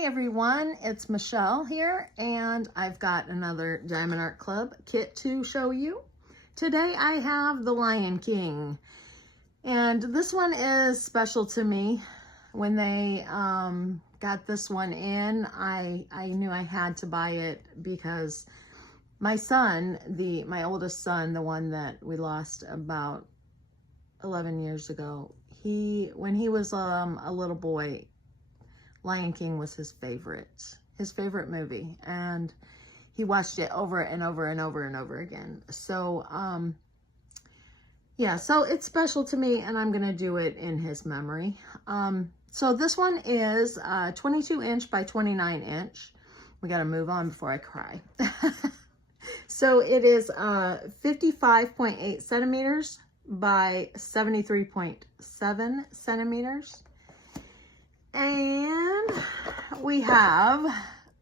Hi everyone, it's Michelle here, and I've got another Diamond Art Club kit to show you. Today I have the Lion King, and this one is special to me. When they got this one in, I knew I had to buy it because my son, my oldest son, the one that we lost about 11 years ago, when he was a little boy, Lion King was his favorite movie, and he watched it over and over and over and over again. So yeah, so it's special to me, and I'm gonna do it in his memory. So this one is 22 inch by 29 inch. We gotta move on before I cry. So it is 55.8 centimeters by 73.7 centimeters. And we have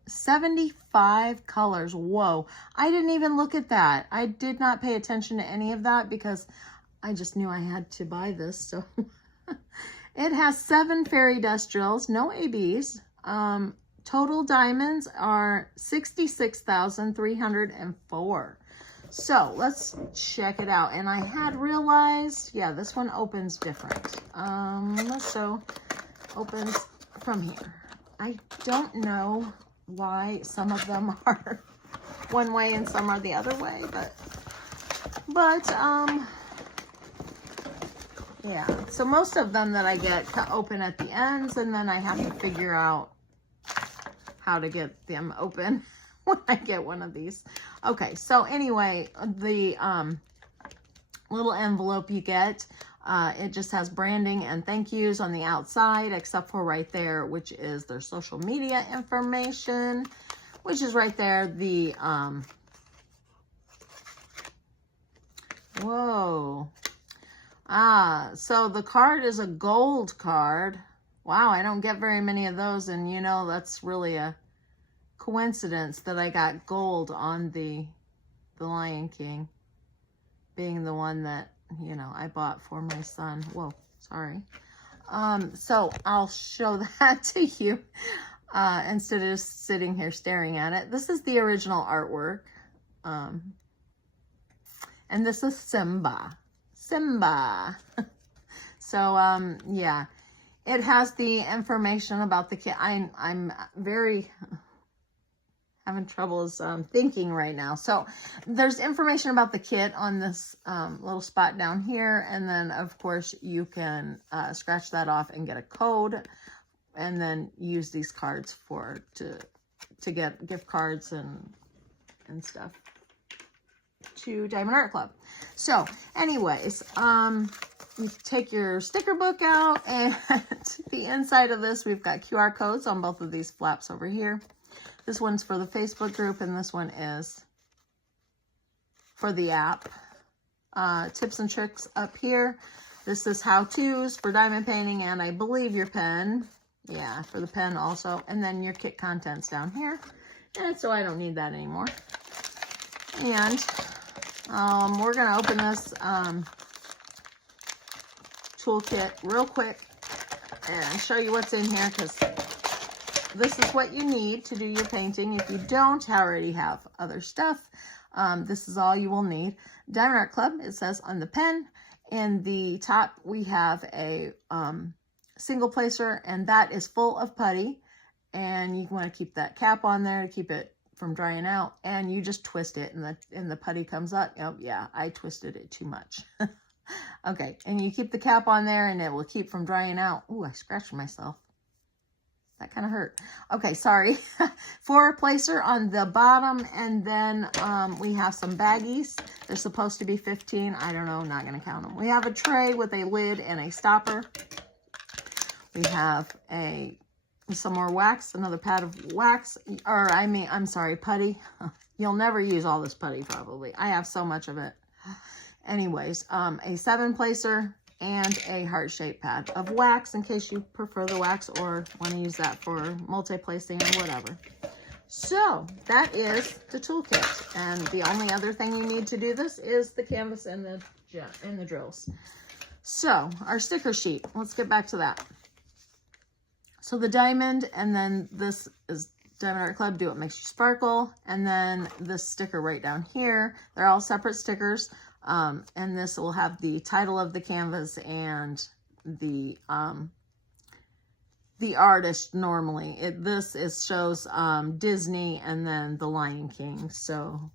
75 colors. Whoa, I didn't even look at that. I did not pay attention to any of that because I just knew I had to buy this. So it has 7 fairy dust drills, no ABs. Total diamonds are 66,304. So let's check it out. And I had realized, yeah, this one opens different. So opens from here. I don't know why some of them are one way and some are the other way, but yeah, so most of them that I get open at the ends, and then I have to figure out how to get them open when I get one of these. Okay, so anyway, the little envelope you get, it just has branding and thank yous on the outside, except for right there, which is their social media information, which is right there. The, whoa. So the card is a gold card. Wow, I don't get very many of those, and you know, that's really a coincidence that I got gold on the Lion King, being the one that, you know, I bought for my son. Whoa, sorry. So I'll show that to you instead of just sitting here staring at it. This is the original artwork. And this is Simba. So, yeah, it has the information about the kid. I'm very having troubles thinking right now. So there's information about the kit on this little spot down here, and then of course you can scratch that off and get a code, and then use these cards to get gift cards and stuff to Diamond Art Club. So anyways, you take your sticker book out, and the inside of this, we've got QR codes on both of these flaps over here. This one's for the Facebook group, and this one is for the app. Tips and tricks up here. This is how-tos for diamond painting, and I believe your pen. Yeah, for the pen also. And then your kit contents down here. And so I don't need that anymore. And we're going to open this toolkit real quick and show you what's in here, because this is what you need to do your painting. If you don't already have other stuff, this is all you will need. Diamond Art Club, it says on the pen. In the top, we have a single placer, and that is full of putty. And you want to keep that cap on there to keep it from drying out. And you just twist it, and the putty comes up. Oh, yeah, I twisted it too much. Okay, and you keep the cap on there, and it will keep from drying out. Ooh, I scratched myself. That kind of hurt. Okay, sorry. 4 placer on the bottom, and then we have some baggies. They're supposed to be 15. I don't know, not going to count them. We have a tray with a lid and a stopper. We have some more wax, another pad of wax, or I'm sorry, putty. You'll never use all this putty probably. I have so much of it. Anyways, a 7 placer, and a heart-shaped pad of wax in case you prefer the wax or want to use that for multi-placing or whatever. So that is the toolkit, and the only other thing you need to do this is the canvas and the drills. So our sticker sheet, let's get back to that. So the diamond, and then this is Diamond Art Club, Do What Makes You Sparkle. And then this sticker right down here. They're all separate stickers. And this will have the title of the canvas and the artist normally. This shows Disney and then The Lion King. So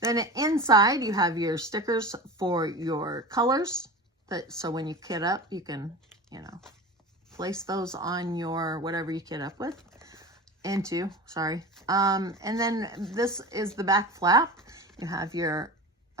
then inside you have your stickers for your colors. So when you kit up, you can, you know, place those on your whatever you kit up with. And then this is the back flap. You have a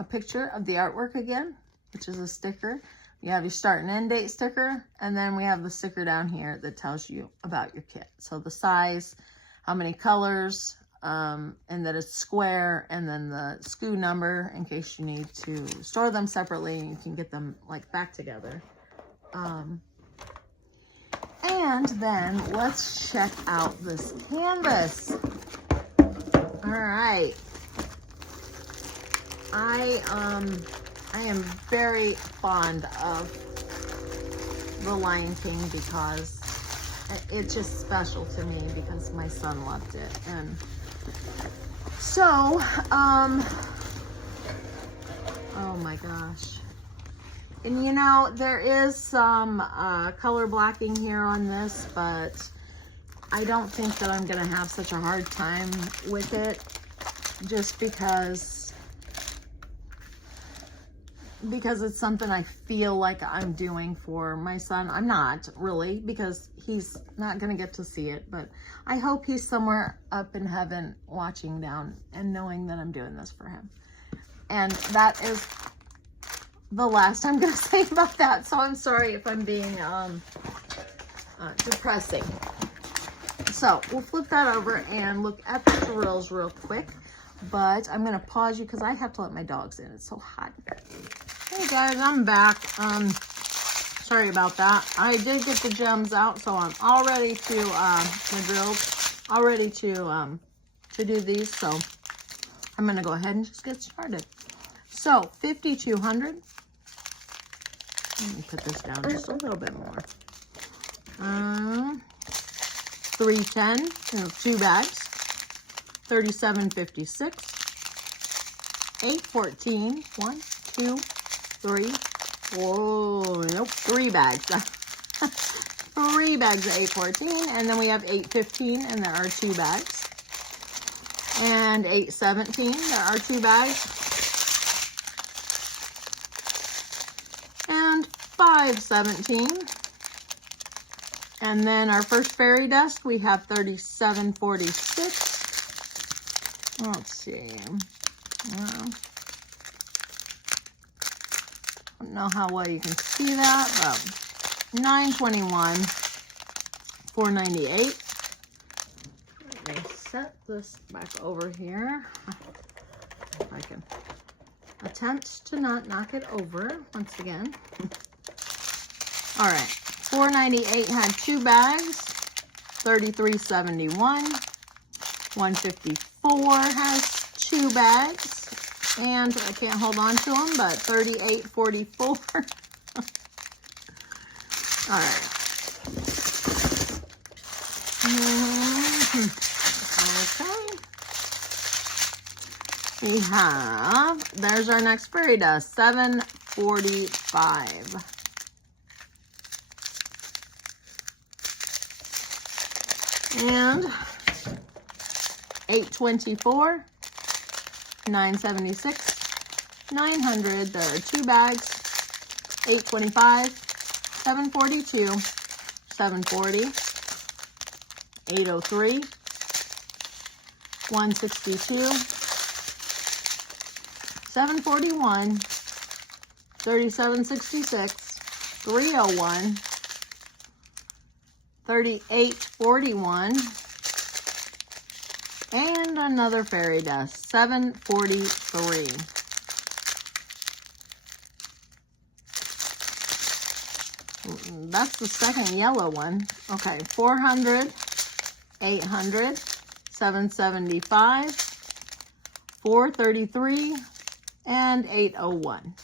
picture of the artwork again, which is a sticker. You have your start and end date sticker, and then we have the sticker down here that tells you about your kit. So the size, how many colors, and that it's square, and then the SKU number in case you need to store them separately and you can get them like back together. And then let's check out this canvas. All right. I am very fond of The Lion King because it's just special to me because my son loved it. And so, oh my gosh. And you know, there is some color blocking here on this, but I don't think that I'm gonna have such a hard time with it just because it's something I feel like I'm doing for my son. I'm not really, because he's not going to get to see it, but I hope he's somewhere up in heaven watching down and knowing that I'm doing this for him. And that is the last I'm going to say about that. So I'm sorry if I'm being depressing. So we'll flip that over and look at the drills real quick. But I'm going to pause you because I have to let my dogs in. It's so hot. Hey guys, I'm back. Sorry about that. I did get the gems out, so I'm all ready to the drills, all ready to do these. So I'm gonna go ahead and just get started. So 5,200. Let me put this down just a little bit more. 310. Two bags. 37.56. 814. 1, 2, 3. Whoa, nope, 3 bags. 3 bags of 814, and then we have 815, and there are 2 bags. And 817, there are 2 bags. And 517. And then our first fairy dust, we have 37.46. Let's see. I don't know how well you can see that, but 921, 498. Let me set this back over here. If I can attempt to not knock it over once again. All right, 498 had 2 bags. 33.71. 154 has 2 bags. And I can't hold on to them, but 38.44. All right. Okay. We have, there's our next fairy dust, 745. And 824. 976, 900, there are 2 bags, 825, 742, 740, 803, 162, 741, 3766, 301, 3841, and another fairy dust, 743. That's the second yellow one. Okay, 400, 800, 775, 433, and 801.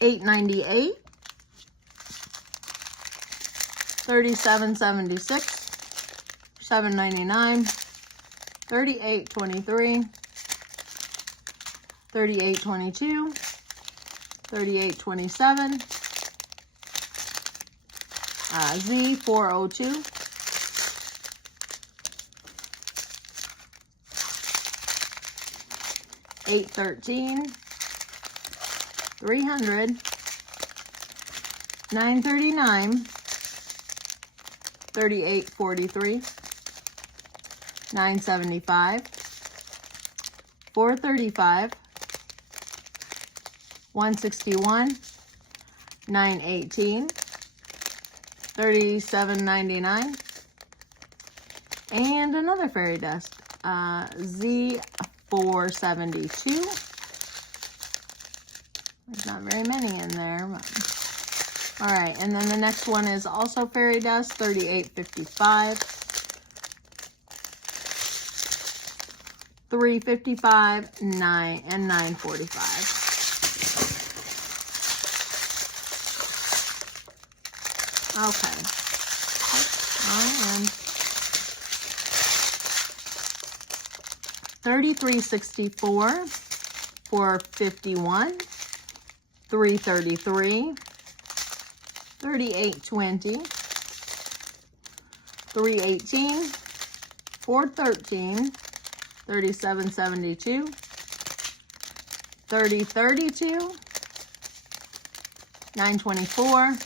$8.98, $37.76, $7.99, $38.23, $38.22, $38.27, Z402, $8.13, $300, $9.39, $38.43, $9.75, $4.35, $161, $9.18, $37.99, and another fairy dust, Z472. There's not very many in there, but all right. And then the next one is also fairy dust, $38.55, $3.55, $9, and $9.45. Okay. And $33.64, $4.51, $3.33, $38.20, $3.18, $4.13, $37.72, $30.32, $9.24,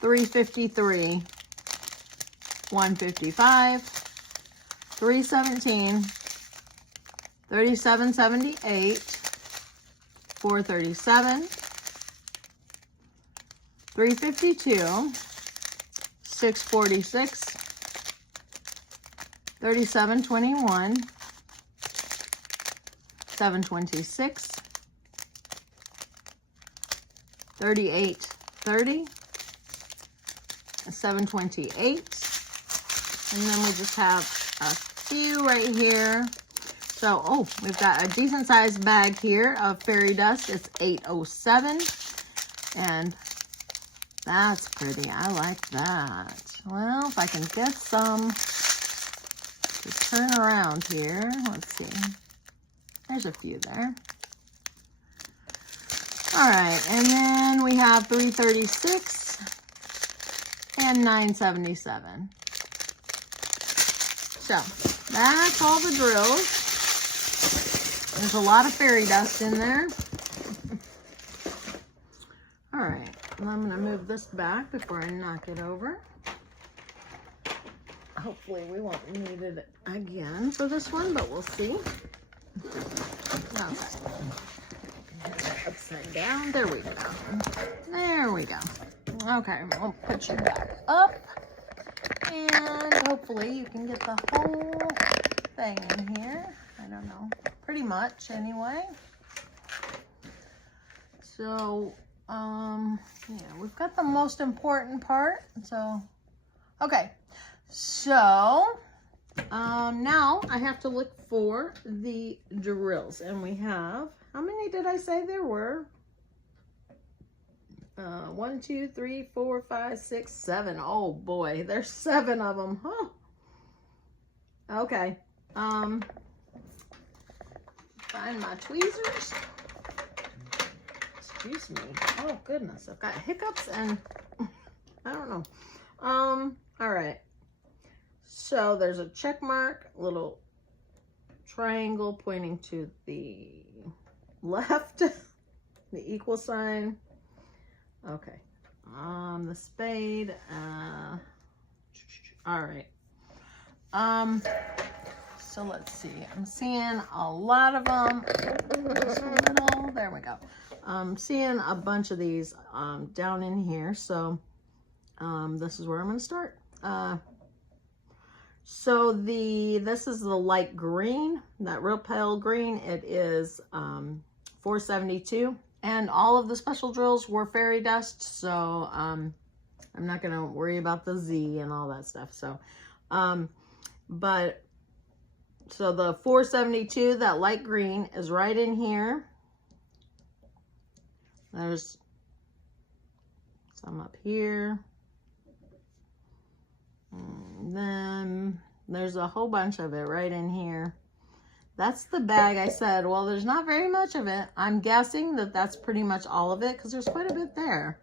$3.53, $1.55, $3.17, $37.78, $4.37, $3.52, $6.46, $37.21, $7.26, $38.30, $7.28, and then we just have a few right here. So, oh, we've got a decent sized bag here of fairy dust. It's $8.07, and that's pretty. I like that. Well, if I can get some to turn around here, let's see. There's a few there. All right, and then we have $3.36 and $9.77. So that's all the drills. There's a lot of fairy dust in there. All right, well, I'm going to move this back before I knock it over. Hopefully we won't need it again for this one, but we'll see. Okay. Upside down. There we go. There we go. Okay, we'll put you back up. And hopefully you can get the whole thing in here. I don't know. Pretty much anyway. So, yeah, we've got the most important part. So, okay. So, now I have to look for the drills. And we have, how many did I say there were? 1, 2, 3, 4, 5, 6, 7. Oh boy, there's 7 of them. Huh. Okay. Find my tweezers. Excuse me. Oh goodness, I've got hiccups and I don't know. All right. So there's a check mark, little triangle pointing to the left, the equal sign. Okay. The spade. All right. So let's see. I'm seeing a lot of them. Just a little. There we go. I'm seeing a bunch of these down in here. So this is where I'm going to start. So this is the light green, that real pale green. It is $4.72. And all of the special drills were fairy dust, so I'm not going to worry about the Z and all that stuff. So, but So the 472, that light green, is right in here. There's some up here. And then there's a whole bunch of it right in here. That's the bag. I said, well, there's not very much of it. I'm guessing that that's pretty much all of it because there's quite a bit there.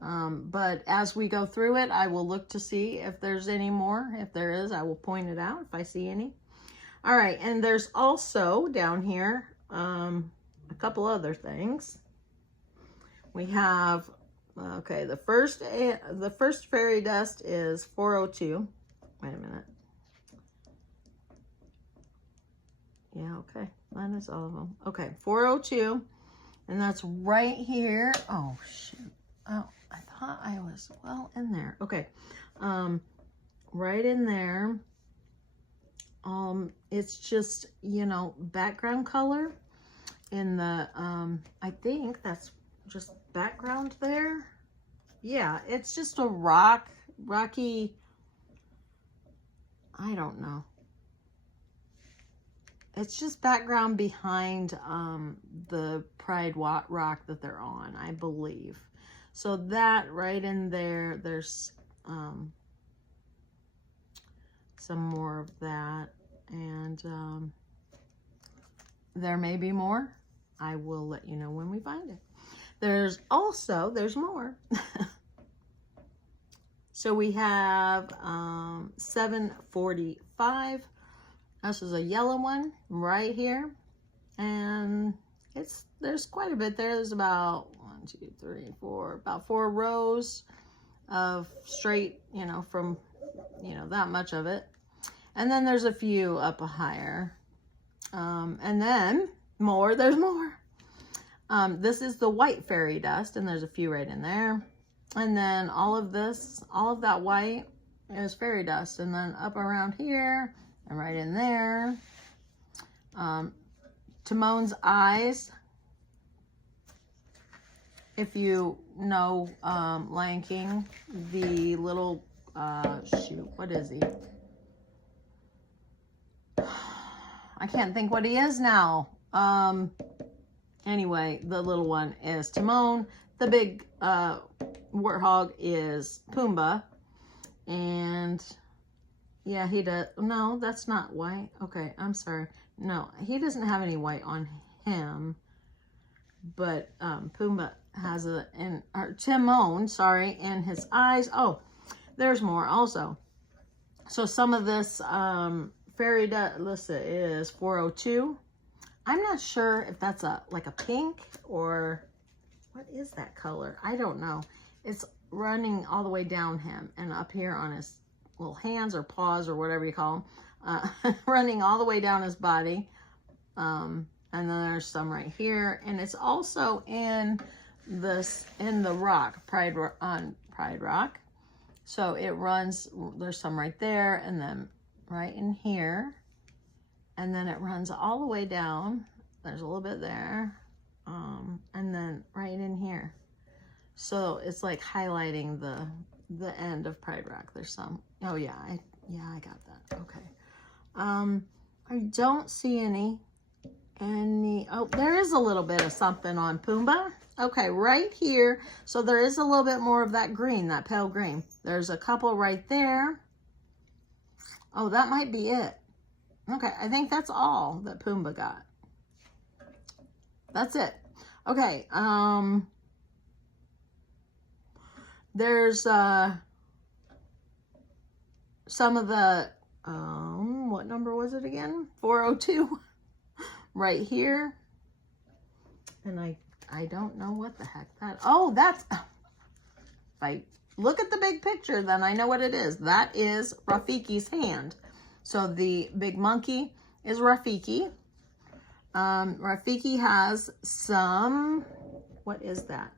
But as we go through it, I will look to see if there's any more. If there is, I will point it out if I see any. All right, and there's also down here a couple other things. We have, okay, the first fairy dust is 402. Wait a minute. Yeah, okay, that is all of them. Okay, 402, and that's right here. Oh, shoot. Oh, I thought I was well in there. Okay, right in there. It's just, you know, background color in the, I think that's just background there. Yeah, it's just a rocky, I don't know. It's just background behind the Pride Rock that they're on, I believe. So that right in there, there's some more of that. And there may be more. I will let you know when we find it. There's more. So we have 745. This is a yellow one right here. And there's quite a bit there. There's about 1, 2, 3, 4, about 4 rows of straight, you know, from, you know, that much of it. And then there's a few up higher. And then there's more. This is the white fairy dust, and there's a few right in there. And then all of that white is fairy dust. And then up around here and right in there. Timon's eyes. If you know Lion King, the little, shoot, what is he? I can't think what he is now. Anyway, the little one is Timon. The big warthog is Pumbaa. And yeah, he does. No, that's not white. Okay, I'm sorry. No, he doesn't have any white on him. But Pumbaa has Timon, sorry, in his eyes. Oh, there's more also. So some of this fairy dust is 402. I'm not sure if that's like a pink or what is that color? I don't know. It's running all the way down him and up here on his little hands or paws or whatever you call them, running all the way down his body. And then there's some right here, and it's also in the rock, Pride Rock. So it runs, there's some right there, and then right in here, and then it runs all the way down. There's a little bit there, and then right in here. So it's like highlighting the end of Pride Rock. There's some. Oh yeah, I got that. Okay. I don't see any. Oh, there is a little bit of something on Pumbaa. Okay, right here. So there is a little bit more of that green, that pale green. There's a couple right there. Oh, that might be it. Okay, I think that's all that Pumbaa got. That's it. Okay, there's some of the, what number was it again? 402. Right here, and I don't know what the heck that, oh, that's, if I look at the big picture, then I know what it is. That is Rafiki's hand. So the big monkey is Rafiki. Rafiki has some, what is that?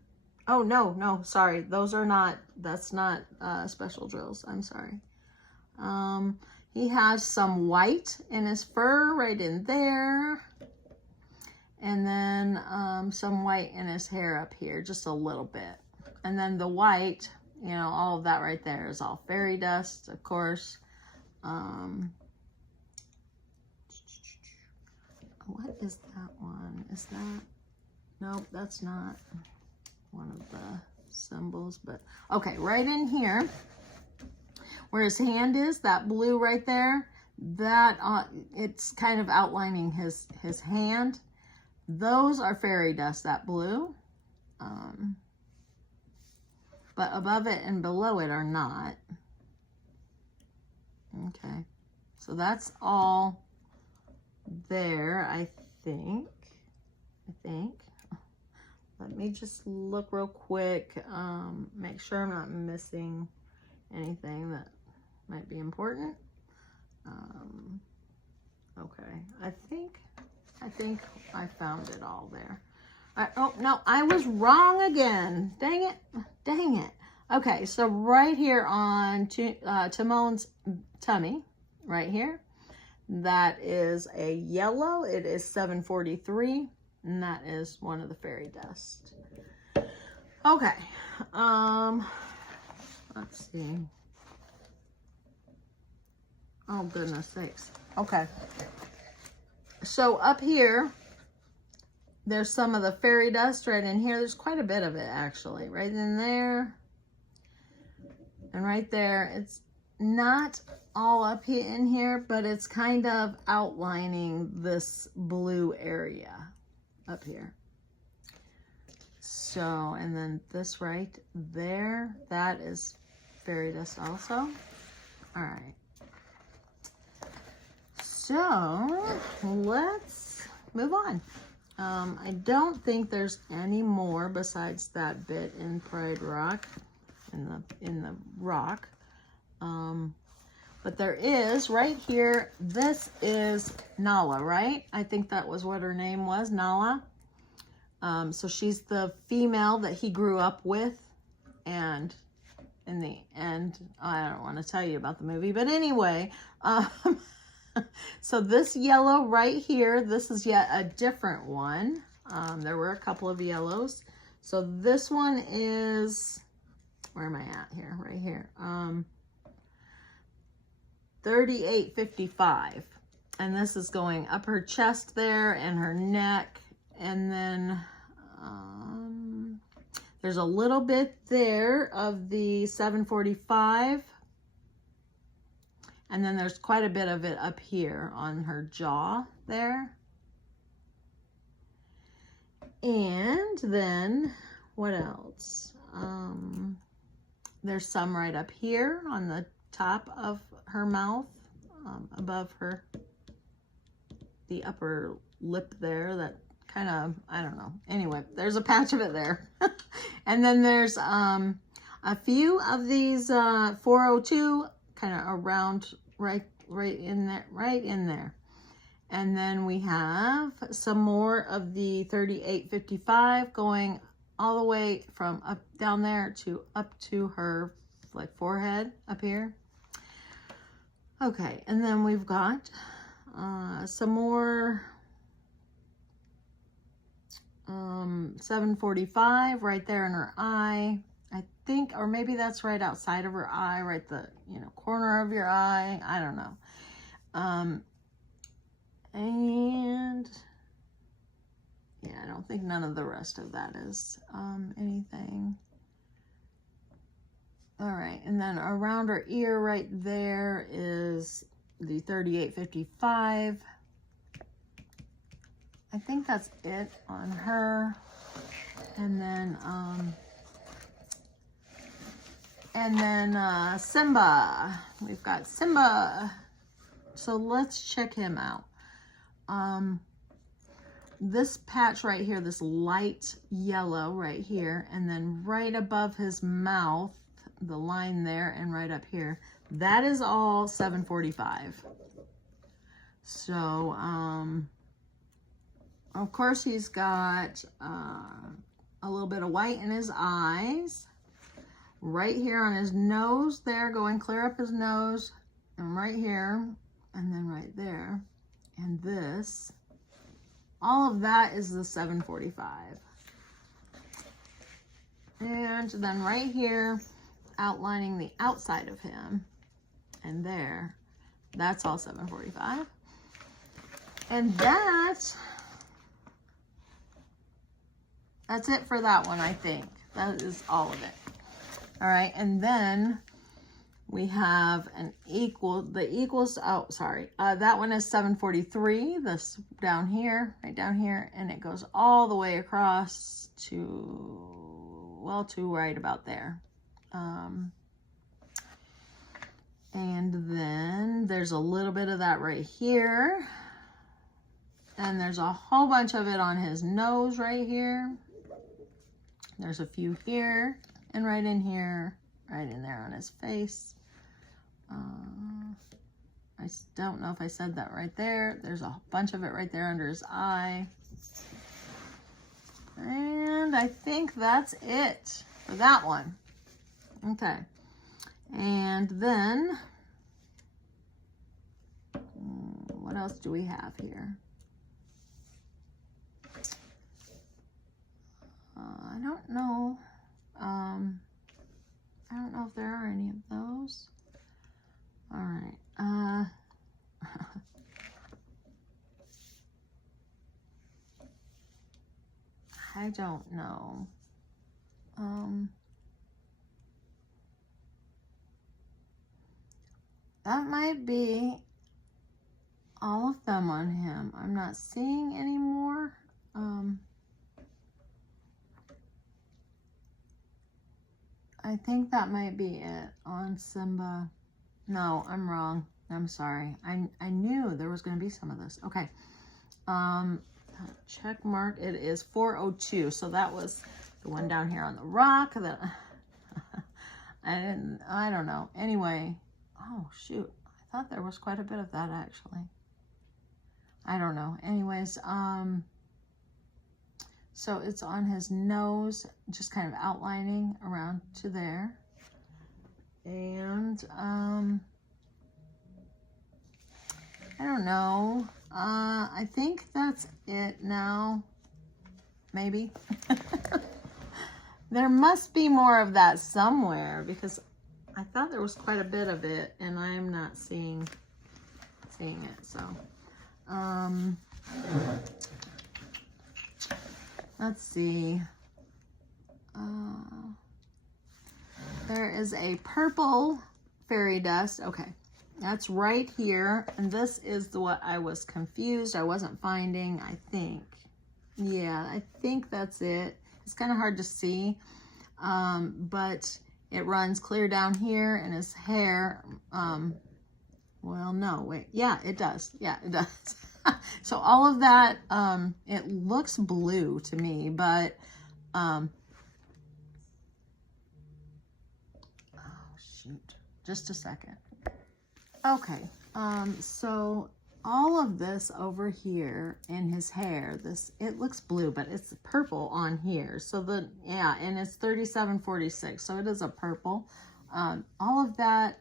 Oh, no, sorry. Those are not, that's not special drills. I'm sorry. He has some white in his fur right in there. And then some white in his hair up here, just a little bit. And then the white, you know, all of that right there is all fairy dust, of course. is that one? Is that, nope, that's not one of the symbols, but okay, right in here where his hand is, that blue right there, that it's kind of outlining his hand. Those are fairy dust, that blue. But above it and below it are not. Okay, so that's all there, I think. Let me just look real quick, make sure I'm not missing anything that might be important. Okay, I think I found it all there. Oh, no, I was wrong again. Dang it. Okay, so right here on Timon's tummy, right here, that is a yellow. It is 743, and that is one of the fairy dust. Okay, let's see. Oh, goodness sakes. Okay, so up here, there's some of the fairy dust right in here. There's quite a bit of it, actually, right in there. And right there, it's not all up here in here, but it's kind of outlining this blue area up here. So, and then this right there, that is fairy dust also. All right. So, let's move on. I don't think there's any more besides that bit in Pride Rock, in the rock. But there is right here, this is Nala, right? I think that was what her name was, Nala. So she's the female that he grew up with, and in the end, I don't want to tell you about the movie, but anyway, so this yellow right here, this is yet a different one. There were a couple of yellows. So this one is, where am I at here? Right here. 3855. And this is going up her chest there and her neck. And then there's a little bit there of the 745. And then there's quite a bit of it up here on her jaw there. And then what else? There's some right up here on the top of her mouth, above the upper lip there, that kind of, I don't know. Anyway, there's a patch of it there. And then there's a few of these 402 kind of around right in there. And then we have some more of the 3855 going all the way from up down there to up to her like forehead up here. Okay, and then we've got some more 745 right there in her eye, I think, or maybe that's right outside of her eye, right the corner of your eye, I don't know. And yeah, I don't think none of the rest of that is anything. All right, and then around her ear right there is the 3855. I think that's it on her. And then Simba. We've got Simba. So let's check him out. This patch right here, this light yellow right here, and then right above his mouth, the line there, and right up here, that is all 745. So, of course, he's got a little bit of white in his eyes, right here on his nose there, going clear up his nose, and right here, and then right there, and this. All of that is the 745. And then right here, outlining the outside of him, and there, that's all 745. And that That's it for that one, I think. That is all of it. All right, and then we have an equals, oh, sorry. That one is 743, this down here, right down here, and it goes all the way across to, well, to right about there. And then there's a little bit of that right here. And there's a whole bunch of it on his nose right here. There's a few here, and right in here, right in there on his face. I don't know if I said that right there. There's a bunch of it right there under his eye. And I think that's it for that one. Okay. And then, what else do we have here? I don't know. I don't know if there are any of those. All right. I don't know. That might be all of them on him. I'm not seeing any more. I think that might be it on Simba. No, I'm wrong. I'm sorry. I knew there was going to be some of this. Okay. Check mark. It is 402. So that was the one down here on the rock. That I don't know. Anyway. Oh, shoot. I thought there was quite a bit of that, actually. I don't know. Anyways, so it's on his nose, just kind of outlining around to there. And, I don't know. I think that's it now. Maybe. There must be more of that somewhere, because I thought there was quite a bit of it, and I'm not seeing it. So, let's see. There is a purple fairy dust. Okay, that's right here, and this is what I was confused. I wasn't finding. I think, yeah, I think that's it. It's kind of hard to see, but it runs clear down here, and his hair, well, no, wait. Yeah, it does. Yeah, it does. So all of that, it looks blue to me, but, oh, shoot. Just a second. Okay. So all of this over here in his hair, it looks blue, but it's purple on here. So yeah, and it's 3746. So it is a purple. All of that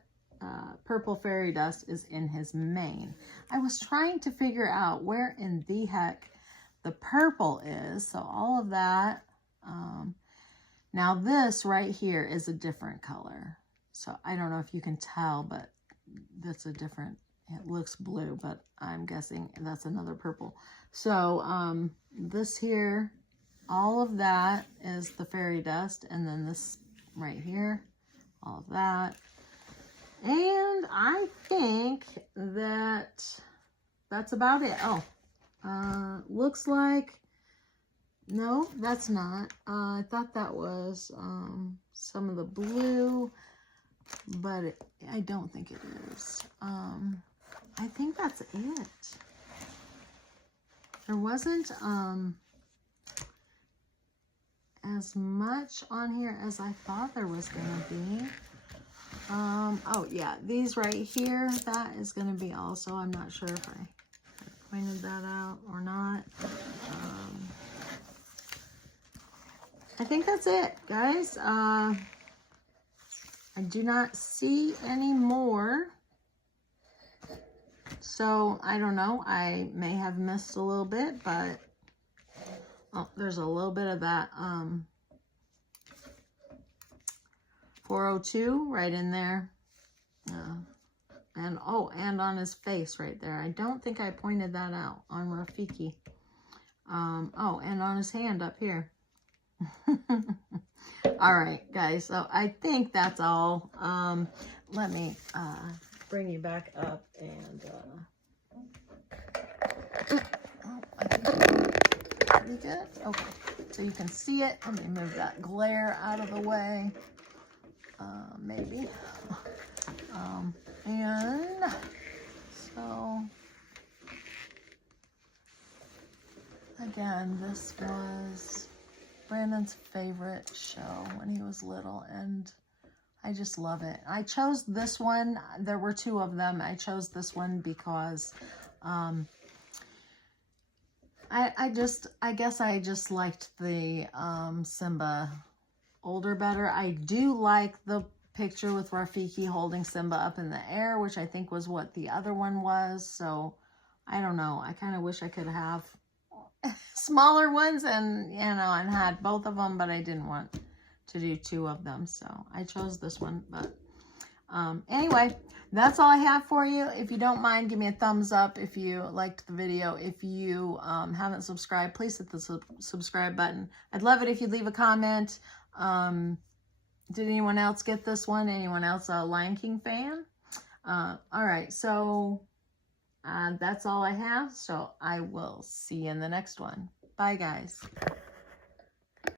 purple fairy dust is in his mane. I was trying to figure out where in the heck the purple is. So all of that. Now this right here is a different color. So I don't know if you can tell, but that's a different, it looks blue, but I'm guessing that's another purple. So this here, all of that is the fairy dust. And then this right here, all of that. And I think that's about it. Oh, looks like, no, that's not. I thought that was some of the blue, but I don't think it is. I think that's it. There wasn't as much on here as I thought there was going to be. Oh yeah, these right here, that is going to be also, I'm not sure if I pointed that out or not. I think that's it, guys. I do not see any more. So, I don't know. I may have missed a little bit, but oh, there's a little bit of that 402 right in there. And oh, and on his face right there. I don't think I pointed that out on Rafiki. Oh, and on his hand up here. All right, guys, so I think that's all. Let me bring you back up and oh, I think pretty good. Okay, so you can see it. Let me move that glare out of the way. Maybe. And so again, this was Brandon's favorite show when he was little, and I just love it. I chose this one. There were two of them. I chose this one because I guess I just liked the Simba older better. I do like the picture with Rafiki holding Simba up in the air, which I think was what the other one was. So I don't know. I kind of wish I could have smaller ones and, you know, and had both of them, but I didn't want to do two of them. So I chose this one. But anyway, that's all I have for you. If you don't mind, give me a thumbs up if you liked the video. If you haven't subscribed, please hit the subscribe button. I'd love it if you'd leave a comment. Did anyone else get this one? Anyone else a Lion King fan? All right, so that's all I have. So I will see you in the next one. Bye, guys.